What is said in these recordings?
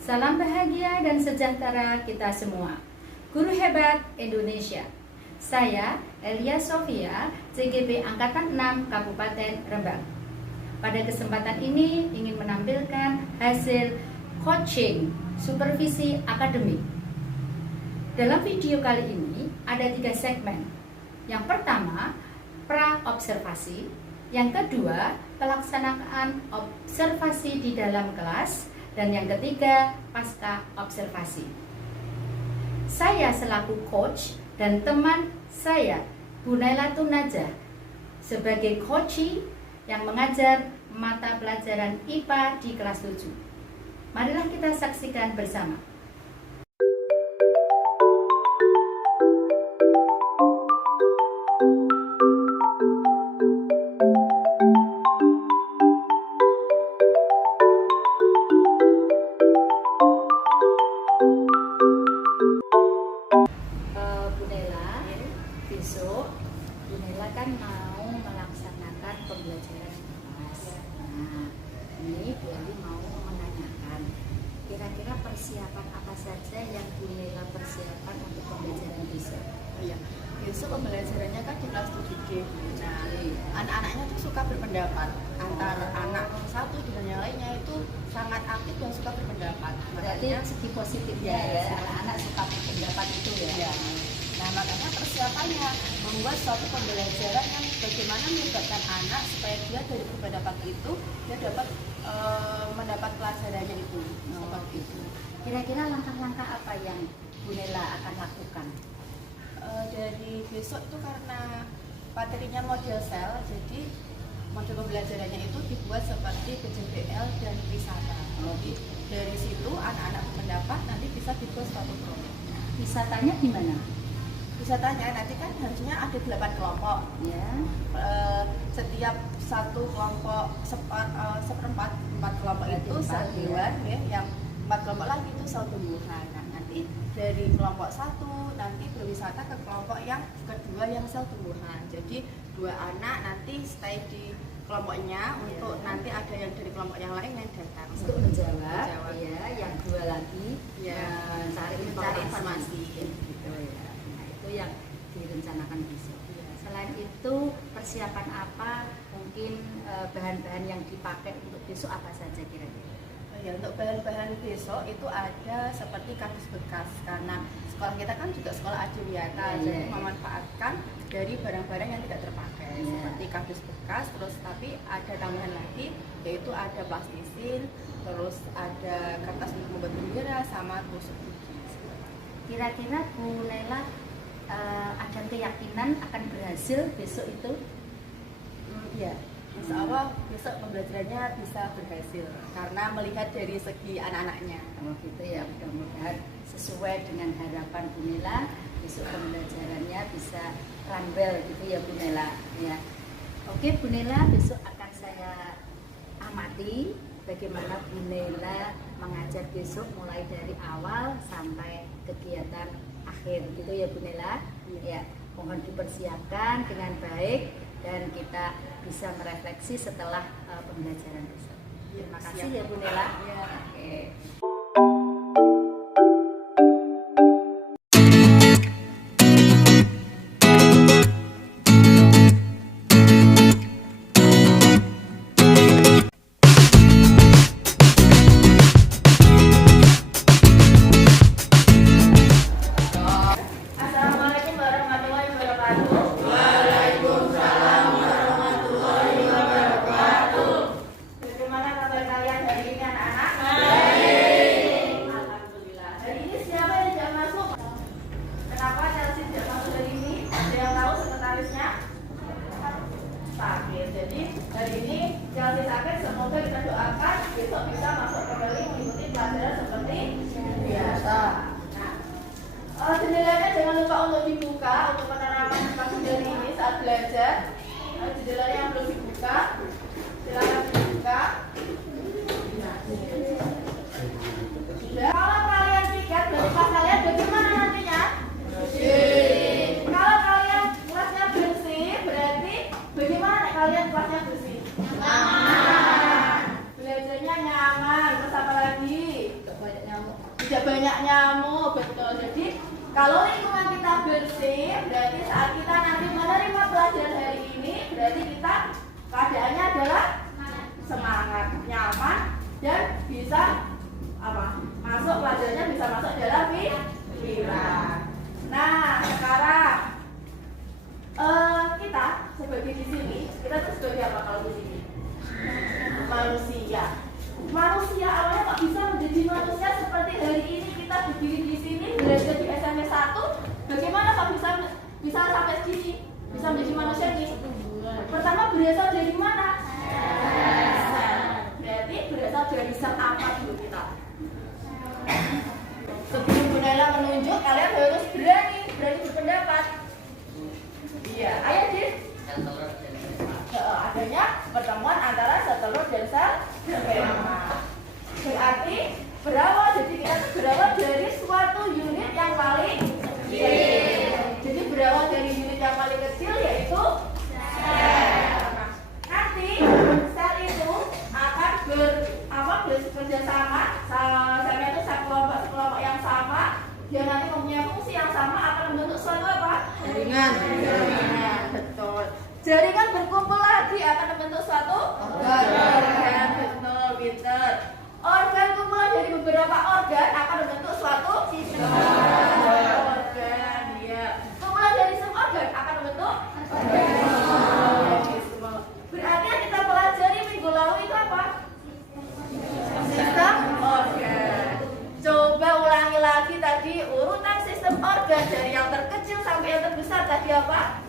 Salam bahagia dan sejahtera kita semua. Guru hebat Indonesia. Saya Elia Sofia, CGP Angkatan 6 Kabupaten Rembang. Pada kesempatan ini ingin menampilkan hasil coaching supervisi akademik. Dalam video kali ini ada 3 segmen. Yang pertama, pra-observasi. Yang kedua, pelaksanaan observasi di dalam kelas. Dan yang ketiga, pasca observasi. Saya selaku coach dan teman saya, Bu Nailatun Najah, sebagai coachee yang mengajar mata pelajaran IPA di kelas 7. Marilah kita saksikan bersama. Besok Bu Nela kan mau melaksanakan pembelajaran di kelas. Nah, ini Bu Eli mau menanyakan kira-kira persiapan apa saja yang Bu Nela persiapkan untuk pembelajaran besok. Iya, besok pembelajarannya kan di kelas 7D. Nah, anak-anaknya tuh suka berpendapat. Antara anak satu dengan yang lainnya itu sangat aktif dan suka berpendapat. Berarti segi positifnya ya, anak-anak suka berpendapat itu ya. Nah, makanya persiapannya membuat suatu pembelajaran yang bagaimana melibatkan anak supaya dia dari berpendapat itu dia dapat mendapat pelajarannya itu. Seperti itu. Kira-kira langkah-langkah apa yang Bu Nela akan lakukan? Dari besok itu karena materinya model sel, jadi model pembelajarannya itu dibuat seperti PJBL dan wisata. Jadi dari situ anak-anak berpendapat nanti bisa dibuat suatu proyek. Wisatanya gimana? Wisatanya nanti kan harusnya ada 8 kelompok Ya. Setiap satu kelompok seperempat 4 kelompok itu sel hewan ya, yang 4 kelompok lagi itu sel tumbuhan. Nah, nanti dari kelompok 1 nanti berwisata ke kelompok yang kedua yang sel tumbuhan. Jadi 2 anak nanti stay di kelompoknya untuk nanti ada yang dari kelompok yang lain yang datang Untuk menjawab. Ya, yang 2 lagi cari informasi gitu ya. Nah, itu yang direncanakan besok. Selain itu, persiapan apa, mungkin bahan-bahan yang dipakai untuk besok apa saja kira-kira? Ya, untuk bahan-bahan besok itu ada seperti kardus bekas, karena sekolah kita kan juga sekolah adiwiyata, jadi memanfaatkan dari barang-barang yang tidak terpakai seperti kardus bekas, terus tapi ada tambahan lagi yaitu ada plastisin, terus ada kertas untuk membuat bendera sama tusuk gigi. Kira-kira Bu Nela ada keyakinan akan berhasil besok itu? Iya, insya Allah besok pembelajarannya bisa berhasil karena melihat dari segi anak-anaknya. Kalau gitu ya, mudah-mudahan sesuai dengan harapan Bu Nela, besok pembelajarannya bisa rambel gitu ya Bu Nela ya. Oke Bu Nela, besok akan saya amati bagaimana Bu Nela mengajar besok mulai dari awal sampai kegiatan akhir gitu ya Bu Nela. Ya, mohon dipersiapkan dengan baik dan kita bisa merefleksi setelah pembelajaran besok. Terima kasih ya Bu Nela. Oke. Assalamualaikum warahmatullahi wabarakatuh. Bagaimana kabar kalian hari ini anak-anak? Baik. Alhamdulillah. Hari ini siapa yang tidak masuk? Kenapa Chelsea tidak masuk hari ini? Ada yang tahu sekretarisnya? Sakit. Jadi hari ini Chelsea sakit. Semoga kita doakan besok bisa masuk kembali mengikuti pelajaran seperti biasa. Nah, jendelanya jangan lupa untuk dibuka untuk penerapan pagi hari ini saat belajar. Jendelanya yang belum dibuka silakan dibuka. Kalau kalian piket berarti kelas kalian bagaimana nantinya? Bersih. Kalau kalian kelasnya bersih berarti bagaimana kalian kelasnya bersih? Nyaman. Belajarnya nyaman. Terus apa lagi? tidak banyak nyamuk, betul. Jadi kalau lingkungan kita bersih, berarti saat kita nanti menerima pelajaran hari ini, berarti kita keadaannya adalah semangat, nyaman, dan bisa masuk pelajarannya bisa masuk dalam pikiran. Nah, sekarang kita sebagai di sini, kita tuh sebagai apa kalau di sini? Manusia. Manusia awalnya kok bisa menjadi manusia seperti hari ini kita berdiri di sini belajar di SMP 1. Bagaimana kok bisa sampai sini? Bisa menjadi manusia ini? Pertama berasal dari mana? Sel. Berarti berasal dari sel apa dulu kita? Sebelum Bu Naila menunjuk, kalian harus berani berpendapat. Iya, ayo Dit. Adanya pertemuan antara sel telur dan sel sperma. Berarti berawal, jadi kita berawal dari suatu unit yang paling kecil. Jadi berawal dari unit yang paling kecil yaitu sel. Nanti sel itu akan bekerja sama. Selnya itu sel kelompok yang sama. Dia nanti mempunyai fungsi yang sama akan membentuk suatu apa? Jaringan. Betul. Jaringan berkumpul lagi akan membentuk suatu organ. Betul, pinter. Organ kumpulan dari beberapa organ akan membentuk suatu organ. Iya. Kumpulan dari semua organ akan membentuk organisme. Berarti yang kita pelajari minggu lalu itu apa? Sistem organ. Coba ulangi lagi tadi urutan sistem organ dari yang terkecil sampai yang terbesar tadi apa?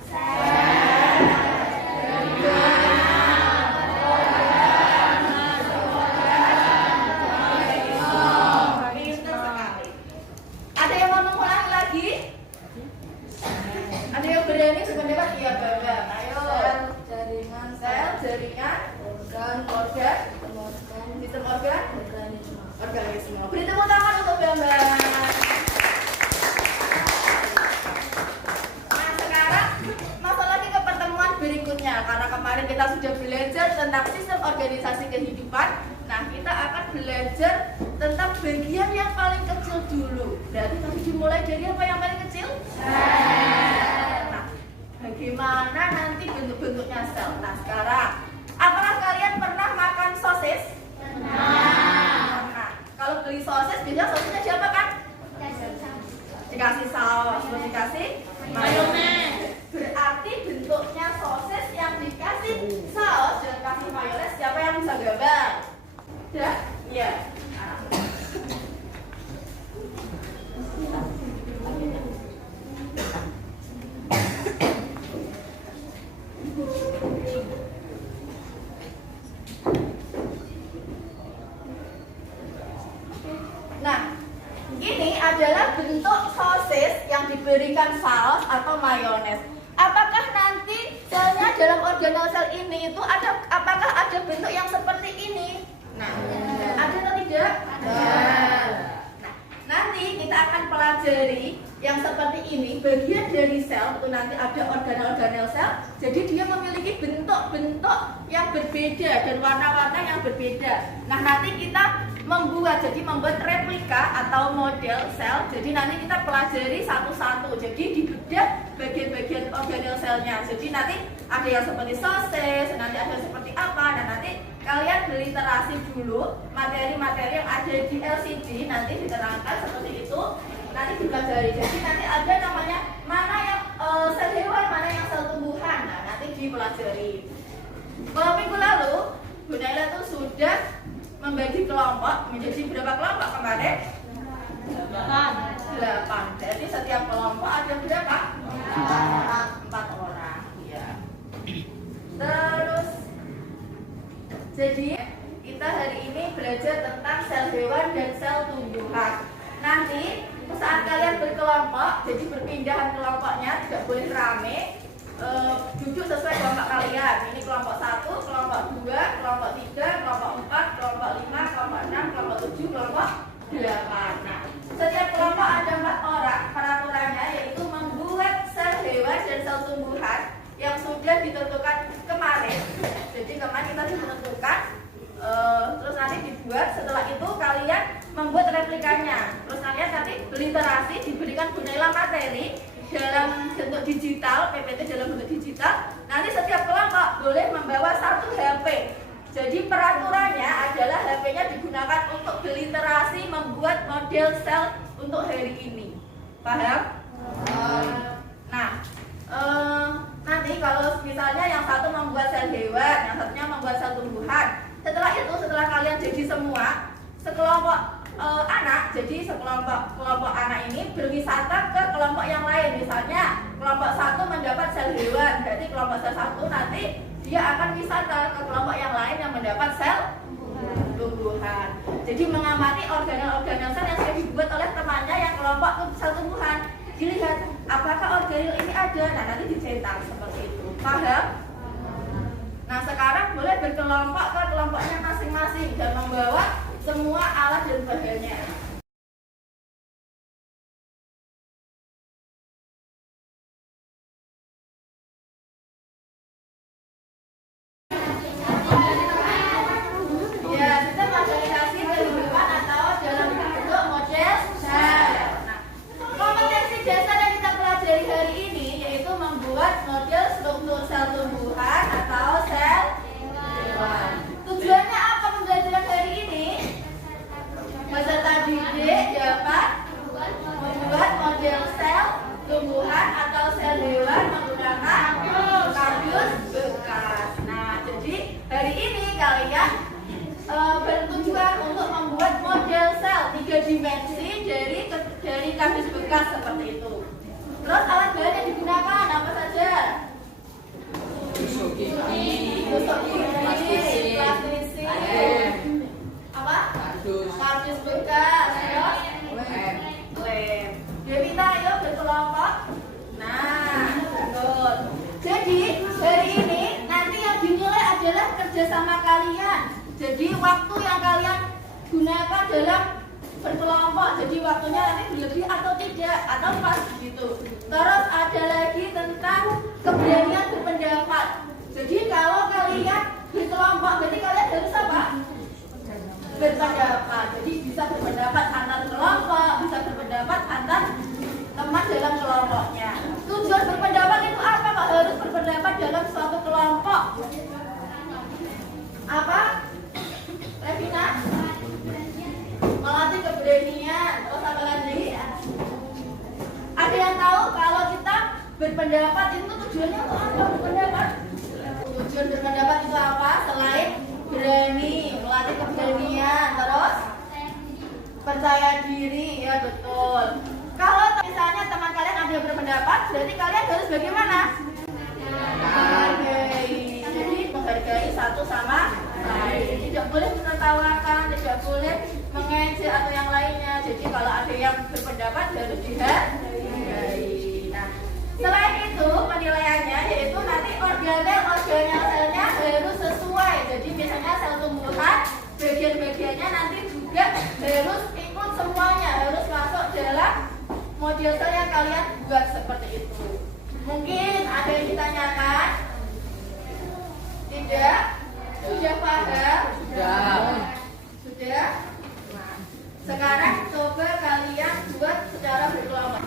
Ada yang mau mengulangi lagi? Ada yang berani sebenarnya? Iya, bangga. Ayo. Sel, jaringan, organ, sistem organ, organisme. Beri tepuk tangan untuk Bambang. Nah, sekarang masuk lagi ke pertemuan berikutnya. Karena kemarin kita sudah belajar tentang sistem organisasi kehidupan. Nah, kita akan belajar tentang bagian yang paling kecil dulu. Berarti nanti dimulai dari apa yang paling kecil? Nah, bagaimana nanti bentuk-bentuknya sel? Nah, sekarang, apakah kalian pernah makan sosis? Nah, kalau beli sosis, biasanya sosisnya siapa kan? Dikasih saus, terus dikasih mayones. Berarti bentuknya sosis yang dikasih saus dan kasih mayones, siapa yang bisa gambar? Ya, iya. Nah, ini adalah bentuk sosis yang diberikan saus atau mayones. Apakah nanti selnya dalam organel sel ini itu apakah ada bentuk yang seperti ini? Nah, ada atau tidak? Ada. Nah, nanti kita akan pelajari yang seperti ini, bagian dari sel itu nanti ada organel-organel sel. Jadi dia memiliki bentuk-bentuk yang berbeda dan warna-warna yang berbeda. Nah, nanti kita membuat replika atau model sel. Jadi nanti kita pelajari satu-satu. Jadi dibedah bagian-bagian organel selnya. Jadi nanti ada yang seperti sosis, nanti ada yang seperti apa. Dan nanti kalian berliterasi dulu materi-materi yang ada di LCD, nanti diterangkan seperti itu. Nanti dipelajari. Jadi nanti ada namanya mana yang sel hewan, mana yang sel tumbuhan. Nah, nanti dipelajari. Kalau minggu lalu Bu Naila tuh sudah membagi kelompok menjadi berapa kelompok kemarin? 8. Jadi setiap kelompok ada berapa? 4 orang. Ya. Terus, jadi kita hari ini belajar tentang sel hewan dan sel tumbuhan. Nanti saat kalian berkelompok, jadi perpindahan kelompoknya tidak boleh rame. Duduk sesuai kelompok kalian. Ini kelompok 1, kelompok 2, kelompok 3, kelompok 4, kelompok 5, kelompok 6, kelompok 7, kelompok 8. Nah, setiap kelompok ada 4 orang. Peraturannya yaitu membuat sel hewan dan sel tumbuhan yang sudah ditentukan kemarin. Jadi kemarin kita ditentukan, terus nanti dibuat. Setelah itu kalian membuat replikanya. Terus kalian nanti berliterasi, diberikan gunailah materi dalam bentuk digital, PPT dalam bentuk digital. Nanti setiap kelompok boleh membawa 1 HP. Jadi peraturannya adalah HP-nya digunakan untuk berliterasi membuat model sel untuk hari ini. Paham? Nah, nanti kalau misalnya yang satu membuat sel hewan, yang satunya membuat sel tumbuhan. Setelah itu, setelah kalian jadi semua, sekelompok anak, jadi kelompok anak ini berwisata ke kelompok yang lain. Misalnya kelompok 1 mendapat sel hewan, berarti kelompok sel 1 nanti dia akan wisata ke kelompok yang lain yang mendapat sel tumbuhan. Jadi mengamati organel-organel sel yang sudah dibuat oleh temannya yang kelompok sel tumbuhan. Dilihat apakah organel ini ada, nah nanti dicetak seperti itu. Paham? Nah sekarang boleh berkelompok ke kelompoknya masing-masing dan membawa semua alat dan bahannya. Ya, sistem organisasi kehidupan atau dalam bentuk model sel. Nah, kompetensi dasar yang kita pelajari hari ini yaitu membuat model struktur sel tumbuhan atau sel hewan. Tujuannya apa pembelajaran hari ini? Peserta didik dapat membuat model sel tumbuhan atau sel hewan menggunakan kardus bekas. Nah, jadi hari ini kalian bertujuan untuk membuat model sel 3 dimensi dari kardus bekas seperti itu. Terus alat bahan yang digunakan apa saja? Tusuk gigi, plastisi, apa? Kardus bekas, terus lem. Devita, ayo berkelompok. Nah, betul. Jadi hari ini nanti yang dinilai adalah kerjasama kalian. Jadi waktu yang kalian gunakan dalam berkelompok. Jadi waktunya nanti berlebih atau tidak, atau pas gitu. Terus ada lagi tentang keberanian berpendapat. Jadi kalau kalian berkelompok, berarti kalian harus apa? Berpendapat. Jadi bisa berpendapat antar kelompok, bisa berpendapat antar teman dalam kelompoknya. Tujuan berpendapat itu apa? Kok harus berpendapat dalam suatu kelompok? Apa? Revina? Melatih keberanian. Terus apa lagi? Ada yang tahu kalau kita berpendapat itu tujuannya untuk apa? Berpendapat? Tujuan berpendapat itu apa? Selain berani, melatih keberanian, terus percaya diri, ya betul. Kalau misalnya teman kalian ada yang berpendapat, berarti kalian harus bagaimana? Menghargai. Jadi menghargai satu sama lain. Tidak boleh menertawakan, tidak boleh mengejek atau yang lainnya. Jadi kalau ada yang berpendapat harus dihargai. Nah, selain itu penilaiannya yaitu nanti organel selnya harus sesuai. Jadi misalnya sel tumbuhan bagian-bagiannya nanti juga harus ikut semuanya, harus masuk dalam model sel yang kalian buat seperti itu. Mungkin ada yang ditanyakan? Tidak? Sudah paham? Sudah? Nah, sekarang coba kalian buat secara berkelompok.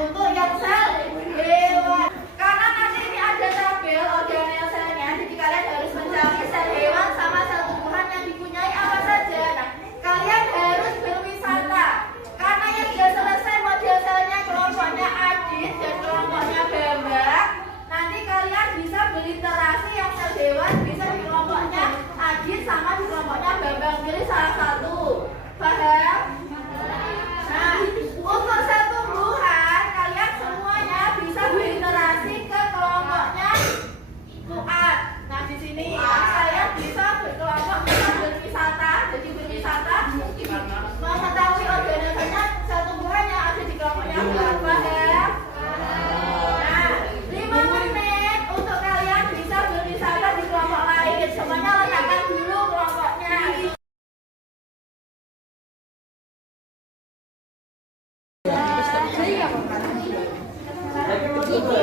untuk yang sel hewan. Karena nanti ini ada tabel organel-selnya, jadi kalian harus mencari sel hewan sama sel tumbuhan yang dipunyai apa saja. Nah, kalian harus berwisata. Karena yang sudah selesai model selnya kelompoknya Adit dan kelompoknya Bambang, nanti kalian bisa berinteraksi yang sel hewan bisa di kelompoknya Adit sama di kelompoknya Bambang. Pilih salah satu. Paham? Nah, untuk sel tumbuhan kalian semuanya bisa berinteraksi ke kelompoknya Fuad. Nah, di sini saya bisa berkelompok, bisa berwisata. Jadi berwisata mengetahui organisasinya sel tumbuhan yang ada di kelompoknya Fuad. Paham? Nah, 5 menit untuk kalian bisa berwisata di kelompok lain. Semuanya letakkan dulu kelompoknya.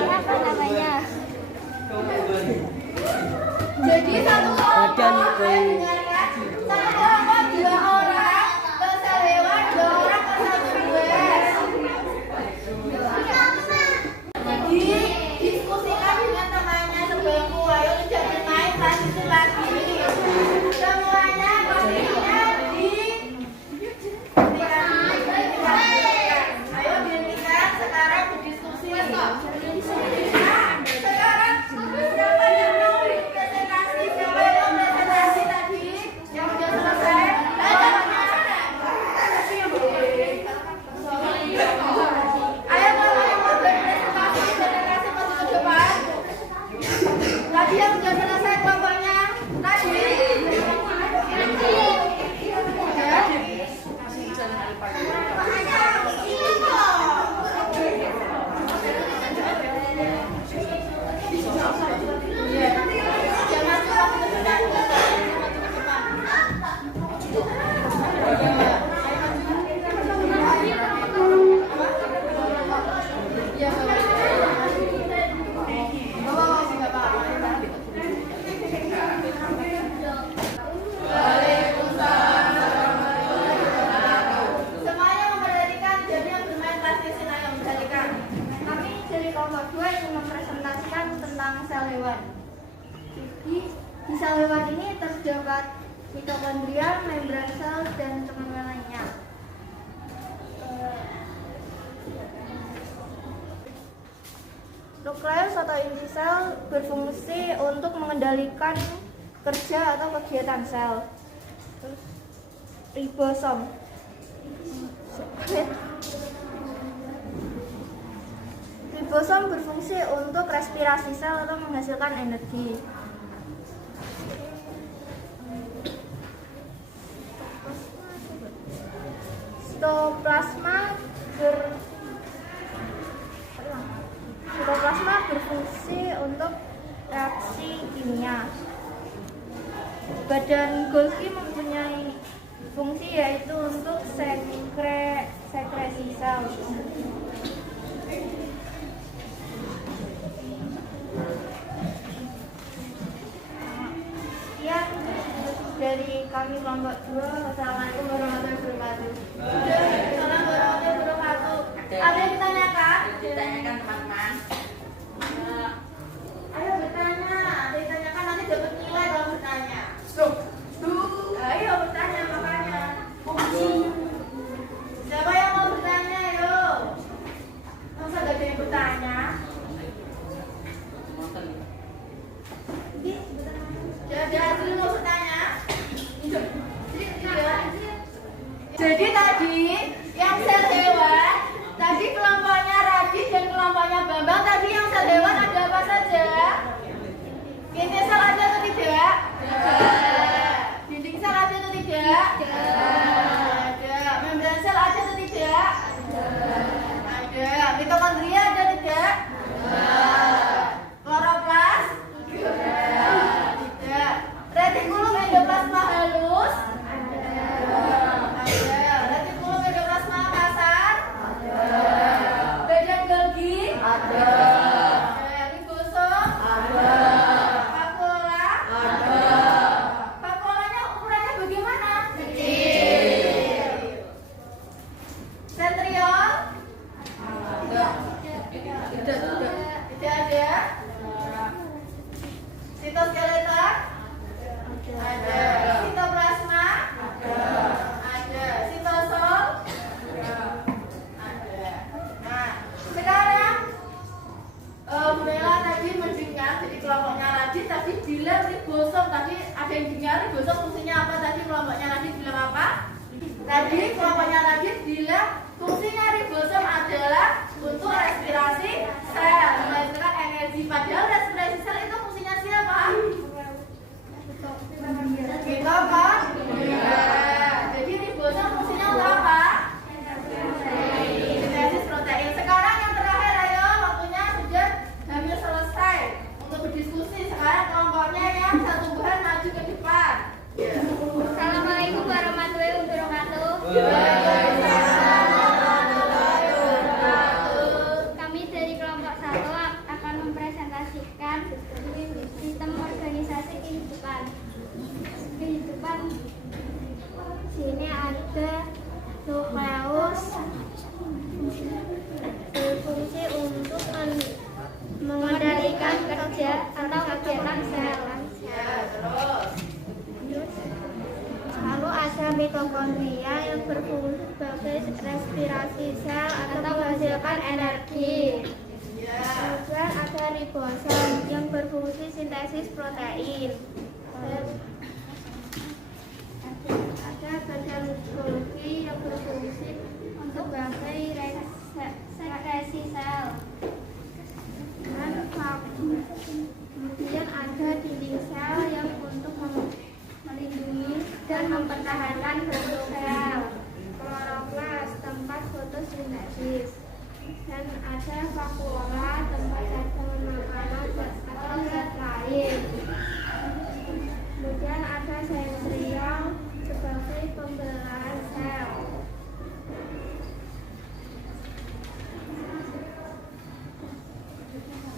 Apa namanya? Jadi satu kelompok, satu kelompok 2 orang, ke sel hewan 2 orang, ke sel tumbuhan. Jadi diskusikan dengan temannya sebelumku. Ayo tidak bermain transisi lagi. Semuanya posisinya ayo dihentikan sekarang berdiskusi. Sekarang siapa yang mau presentasi? Siapa yang mau presentasi tadi? Yang sudah selesai? Ayo kalau yang mau berpresentasi masuk ke depan. Tadi yang sudah selesai kelompoknya tadi. Semuanya memperhatikan, jadi yang bermain plastik ayo memperhatikan. Kami dari kelompok 2 ingin mempresentasikan tentang sel hewan. Jadi di sel hewan ini terdapat mitokondria, membran sel, dan teman-teman lainnya. Nukleus atau inti sel berfungsi untuk mengendalikan kerja atau kegiatan sel. Terus ribosom. Ribosom berfungsi untuk respirasi sel atau menghasilkan energi. Sitoplasma berfungsi untuk reaksi kimia. Badan Golgi mempunyai fungsi yaitu untuk sekresi sel. Sekian dari kami kelompok 2. Wassalamualaikum warahmatullahi wabarakatuh. Salam warahmatullahi wabarakatuh. Ada yang ditanyakan? Ditanyakan teman-teman. Ayo bertanya. Ada yang ditanyakan nanti dapat nilai kalau bertanya. Ayo bertanya makanya. Siapa yang mau bertanya? Ayo. Masa gak ada yang bertanya? Jadi dulu mau bertanya. Jadi tadi yang sel hewan, tadi kelompoknya Radit dan kelompoknya Bambang ribosom. Tadi ada yang dengar ribosom fungsinya apa? Tadi kelompoknya Radit bilang apa? Tadi kelompoknya Radit bilang fungsinya ribosom adalah untuk respirasi sel, menghasilkan energi. Padahal respirasi sel itu fungsinya siapa? Mitokondria. Jadi ribosom fungsinya untuk apa? Sintesis protein. Sekarang yang terakhir, ayo, waktunya sudah hampir selesai untuk berdiskusi. Sekarang kelompoknya yang satu tumbuhan maju ke depan. Assalamualaikum warahmatullahi wabarakatuh. Kami dari kelompok 1 akan mempresentasikan sistem organisasi kehidupan. Sini ada nukleus berfungsi untuk mengendalikan kerja atau kegiatan sel. Terus Lalu ada mitokondria yang berfungsi sebagai respirasi sel atau menghasilkan energi. Kemudian ada ribosom yang berfungsi sintesis protein. Dan ada badan Golgi yang berfungsi sebagai sekresi sel. Dan kemudian ada dinding sel yang untuk melindungi dan mempertahankan bentuk sel. Kloroplas tempat fotosintesis. Dan ada vakuola tempat cadangan makanan atau zat lain. Kemudian ada sentriol sebagai pembelahan sel.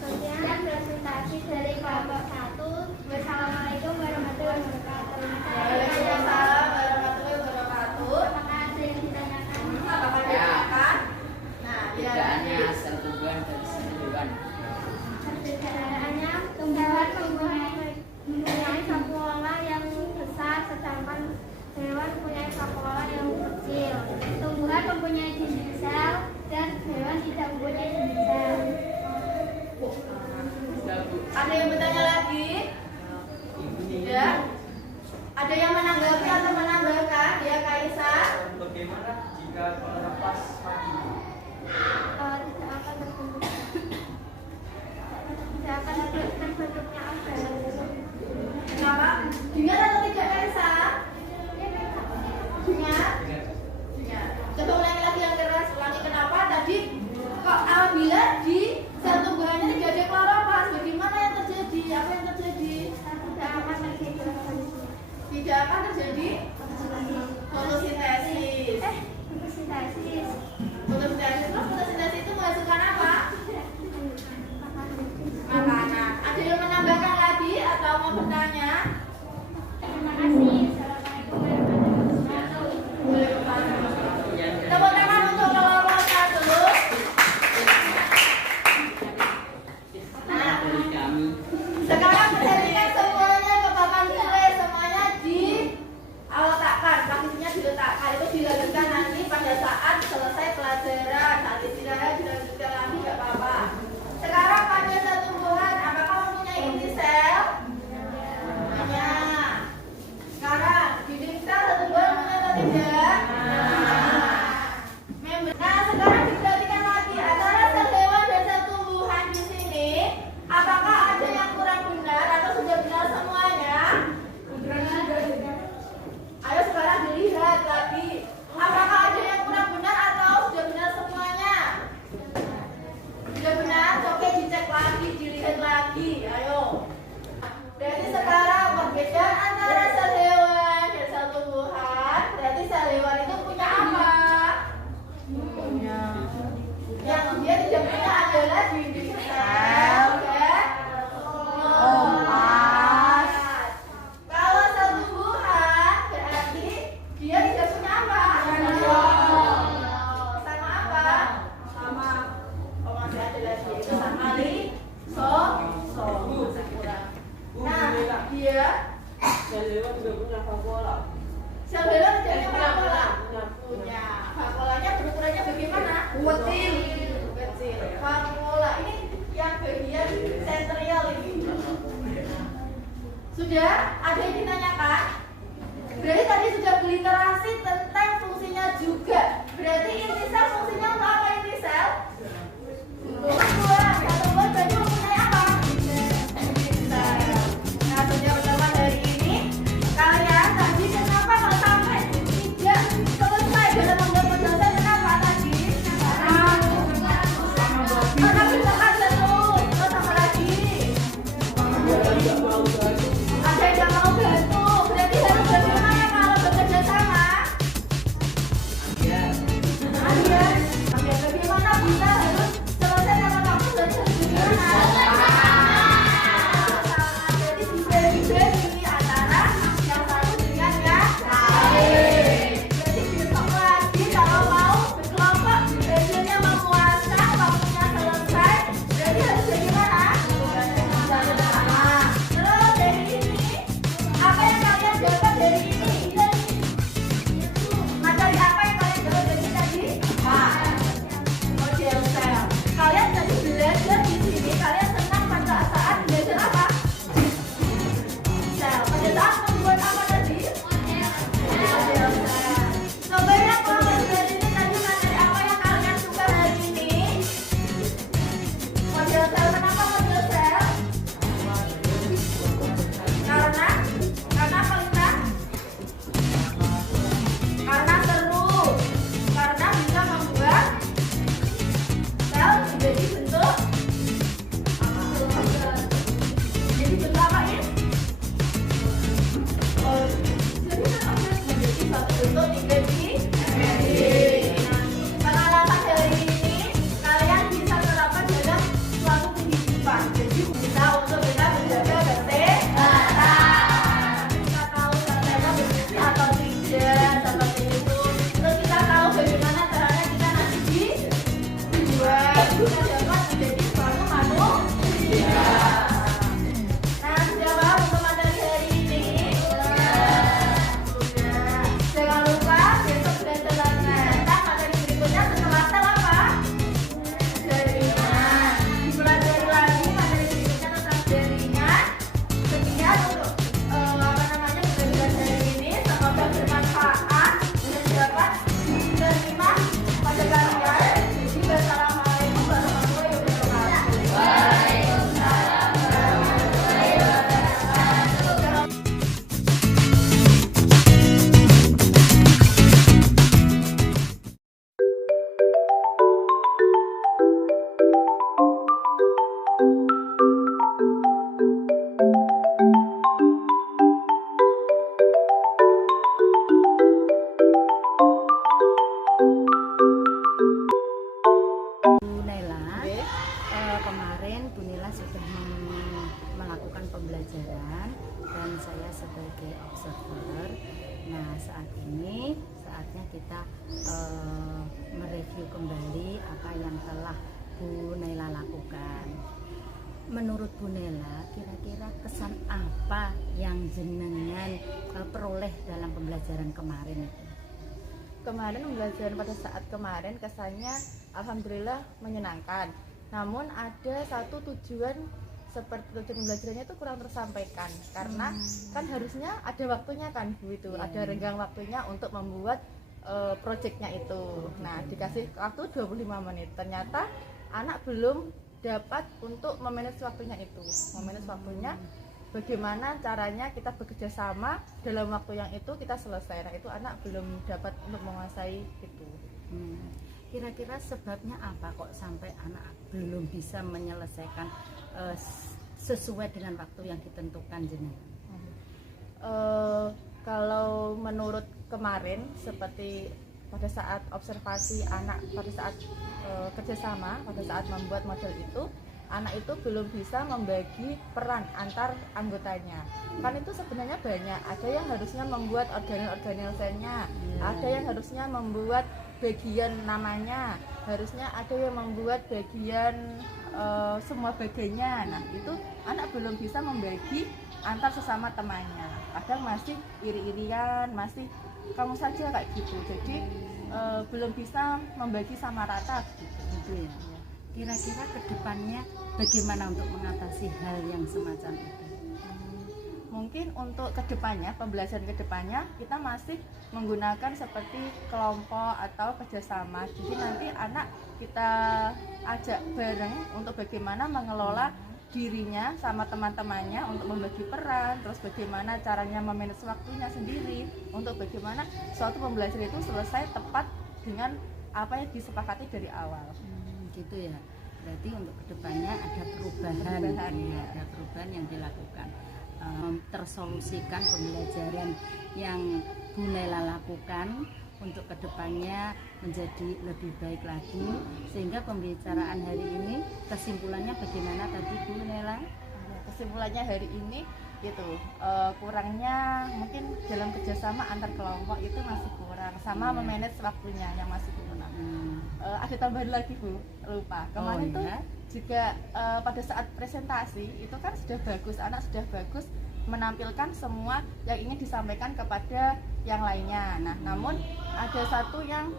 Sekian presentasi dari kelompok 1. Wassalamualaikum warahmatullahi wabarakatuh. Waalaikumsalam warahmatullahi wabarakatuh. Apakah ada yang ditanyakan? Apakah ditanyakan? Nah, Perbedaannya sel tumbuhan dan sel hewan. Perbedaannya tumbuhan mempunyai vakuola yang besar, sedangkan hewan mempunyai vakuola yang kecil. Tumbuhan mempunyai dinding sel dan hewan tidak mempunyai dinding sel. ada yang bertanya lagi? Tidak. Ada yang menanggapi atau menambahkan? Ya, Kaisa. Bagaimana jika kloroplas mati? Tidak akan berbentuk. Tidak akan bentuknya apa? Kenapa? Dengar atau tidak, Kaisa? Dengar? Dengar. Coba ulangi lagi yang keras. Ulangi kenapa tadi kok apabila di sel tumbuhannya tidak ada kloroplas, bagaimana yang terjadi? Apa yang terjadi? Tidak akan terjadi. Tidak akan terjadi fotosintesis. Fotosintesis. Fotosintesis, terus fotosintesis itu menghasilkan apa? Makanan. Ada yang menambahkan lagi atau mau bertanya? Terima kasih. Assalamualaikum warahmatullahi wabarakatuh. Tepuk tangan untuk kelompok 1. Nah, Dari kami. sekarang perhatikan semuanya ke papan tulis, semuanya diletakkan, posisinya diletakkan. Itu dilanjutkan nanti pada saat selesai juga dapat menjadi suatu manusia. Nah, sudah paham untuk materi hari ini? Sudah. Jangan lupa besok belajar lagi tentang materi berikutnya setelah sel apa? Jaringan. Dipelajari lagi materi berikutnya tentang jaringan. Sekian untuk pembelajaran hari ini. Semoga bermanfaat dan dapat diterima pada kalian. Jadi wassalamualaikum warahmatullahi wabarakatuh. Waalaikumsalam warahmatullahi wabarakatuh. Bu Naila, kemarin Bu Naila sudah melakukan pembelajaran dan saya sebagai observer. Nah, saat ini saatnya kita mereview kembali apa yang telah Bu Naila lakukan. Menurut Bu Naila, kira-kira kesan apa yang jenengan peroleh dalam pembelajaran kemarin itu? Kemarin pembelajaran pada saat kemarin kesannya alhamdulillah menyenangkan. Namun ada satu tujuan seperti tujuan pembelajarannya itu kurang tersampaikan karena kan harusnya ada waktunya kan Bu itu, ada renggang waktunya untuk membuat proyeknya itu. Nah, dikasih waktu 25 menit. Ternyata anak belum dapat untuk memanage waktunya itu. Memanage waktunya bagaimana caranya kita bekerja sama dalam waktu yang itu kita selesai. Nah, itu anak belum dapat untuk menguasai itu. Kira-kira sebabnya apa kok sampai anak belum bisa menyelesaikan sesuai dengan waktu yang ditentukan jenengan? Kalau menurut kemarin seperti pada saat observasi anak, pada saat kerjasama, pada saat membuat model itu, anak itu belum bisa membagi peran antar anggotanya. Kan itu sebenarnya banyak. Ada yang harusnya membuat organel-organel selnya, ada yang harusnya membuat bagian namanya, harusnya ada yang membuat bagian semua bagiannya. Nah, itu anak belum bisa membagi antar sesama temannya. Kadang masih iri-irian, masih kamu saja kayak gitu. Jadi belum bisa membagi sama rata gitu ya. Kira-kira kedepannya bagaimana untuk mengatasi hal yang semacam itu? Mungkin untuk kedepannya, pembelajaran kedepannya kita masih menggunakan seperti kelompok atau kerjasama. Jadi nanti anak kita ajak bareng untuk bagaimana mengelola dirinya sama teman-temannya untuk membagi peran, terus bagaimana caranya memanage waktunya sendiri, untuk bagaimana suatu pembelajaran itu selesai tepat dengan apa yang disepakati dari awal. Gitu ya. Berarti untuk kedepannya ada perubahan ya, ada perubahan yang dilakukan. Tersolusikan pembelajaran yang Bu Naila lakukan untuk kedepannya menjadi lebih baik lagi, sehingga pembicaraan hari ini kesimpulannya bagaimana tadi Bu Naila? Kesimpulannya hari ini itu kurangnya mungkin dalam kerjasama antar kelompok itu masih kurang, sama memanage waktunya yang masih kurang. Ada tambahan lagi Bu, lupa kemarin tuh juga pada saat presentasi itu kan sudah bagus, anak sudah bagus menampilkan semua yang ingin disampaikan kepada yang lainnya. Nah, namun ada satu yang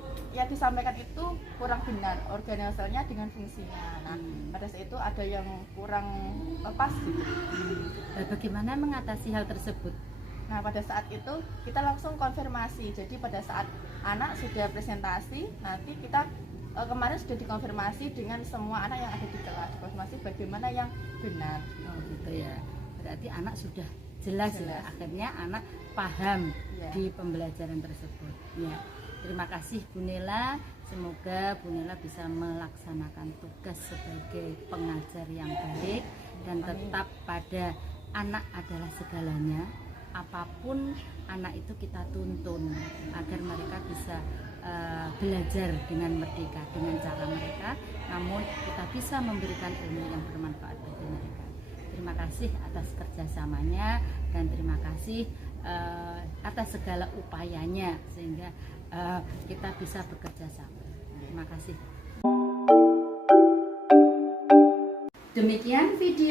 disampaikan itu kurang benar, organel selnya dengan fungsinya. Nah, pada saat itu ada yang kurang pas gitu. Bagaimana mengatasi hal tersebut? Nah, pada saat itu kita langsung konfirmasi. Jadi pada saat anak sudah presentasi, nanti kita kemarin sudah dikonfirmasi dengan semua anak yang ada di kelas, konfirmasi bagaimana yang benar. Oh gitu ya. Berarti anak sudah jelas. Ya, akhirnya anak paham di pembelajaran tersebut. Ya, terima kasih Bu Naila. Semoga Bu Naila bisa melaksanakan tugas sebagai pengajar yang baik dan tetap pada anak adalah segalanya. Apapun anak itu kita tuntun agar mereka bisa belajar dengan merdeka dengan cara mereka, namun kita bisa memberikan ilmu yang bermanfaat bagi mereka. Terima kasih atas kerjasamanya dan terima kasih atas segala upayanya sehingga kita bisa bekerja sama. Terima kasih.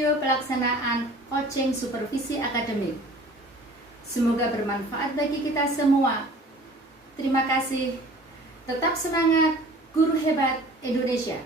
video pelaksanaan coaching supervisi akademik. Semoga bermanfaat bagi kita semua. Terima kasih. Tetap semangat, guru hebat Indonesia.